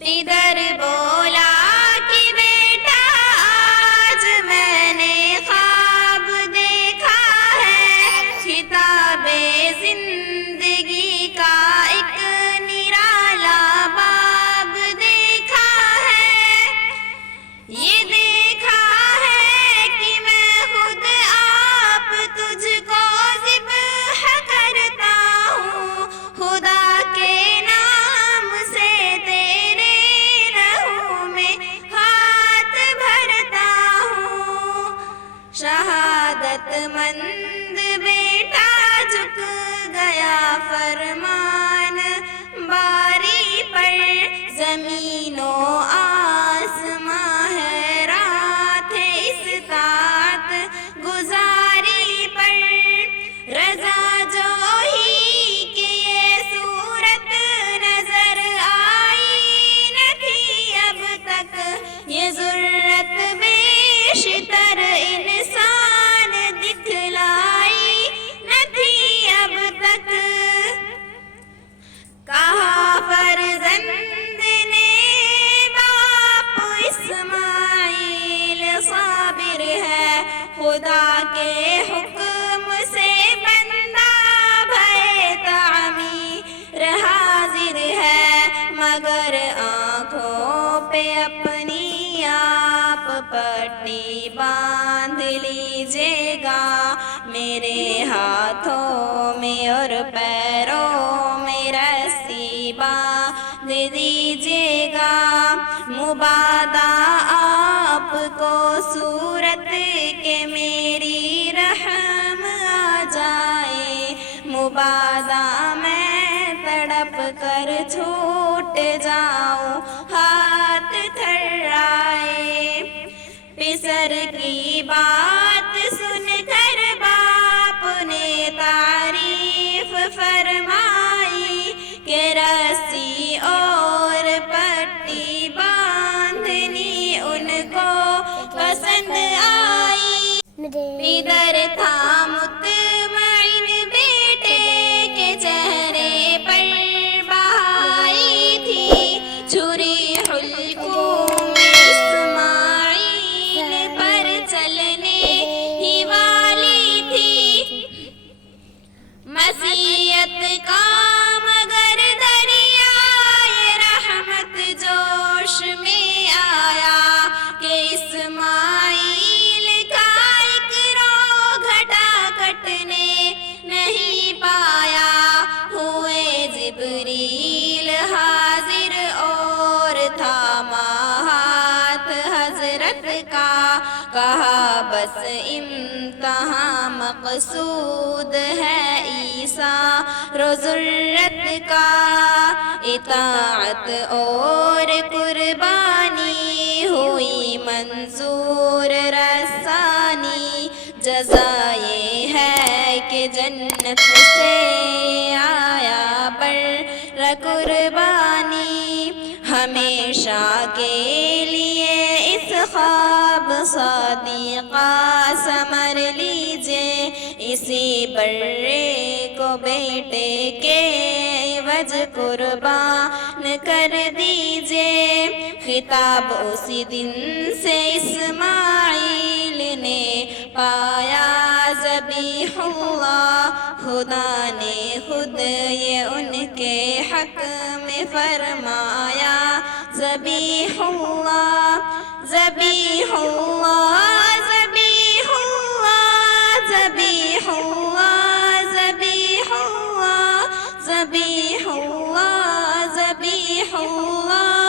ادھر بولا کہ بیٹا آج میں نے خواب دیکھا ہے، کتاب زندگی کا ایک نرالا باب دیکھا ہے۔ یہ دیکھا ہے کہ میں خود آپ تجھ کو ذبح کرتا ہوں، خدا کے نام سے تیرے لہو میں ہاتھ بھرتا ہوں۔ شہادت مند بیٹا جھک گیا فرمان باری پر، زمین و آسماں حیران تھے اس طاعت گزاری پر۔ رضا جو ہی کہ یہ صورت نظر آئی نہ تھی اب تک، یہ ضرورت بیشتر انسان دکھلائی نہ تھی اب تک۔ کہا فرزند نے باپ اسماعیل صابر ہے، خدا کے حکم سے بندہ بھائے تعمیر حاضر ہے، مگر آنکھوں پہ اپنی آپ پٹی باندھ لیجیے گا، میرے ہاتھوں میں اور پیروں میں رسی باندھ دیجیے گا، مبادا آپ کو صورت کہ میری رحم آ جائے، مبادا میں تڑپ کر چھوٹ جاؤں ہاتھ تھرائے۔ پسر کی بات سن کر باپ نے تعریف فرمائی کہ رسی اور پٹی باندھنی ان کو پسند آئی۔ ادھر تھا مطمئن بیٹے کے چہرے پر بہائی تھی، چھری حلقوم اسماعیل پر چلنے ہی والی تھی۔ مسیحت کا مگر دریائے رحمت جوش میں آیا کہ اسماعیل کا ایک رو گھٹا کٹنے نہیں پایا۔ ہوئے جبریل حاضر اور تھاما ہاتھ حضرت کا، کہا بس امتحان مقصود ہے عیسیٰ رو ذرت کا، اطاعت اور قربانی ہوئی منظور رسانی، جزا یہ ہے کہ جنت سے آیا بر قربانی، ہمیشہ کے لیے اس خواب صادقہ ثمر لیجیے، اسی برے کو بیٹے کے عوض قربان کر دیجیے۔ خطاب اسی دن سے اسماعیل نے پایا ذبیح اللہ، خدا نے خود یہ ان کے حق میں فرمایا ذبیح اللہ، ذبیح اللہ، ذبیح اللہ، ذبیح اللہ، ذبیح اللہ، ذبیح اللہ، ذبیح اللہ۔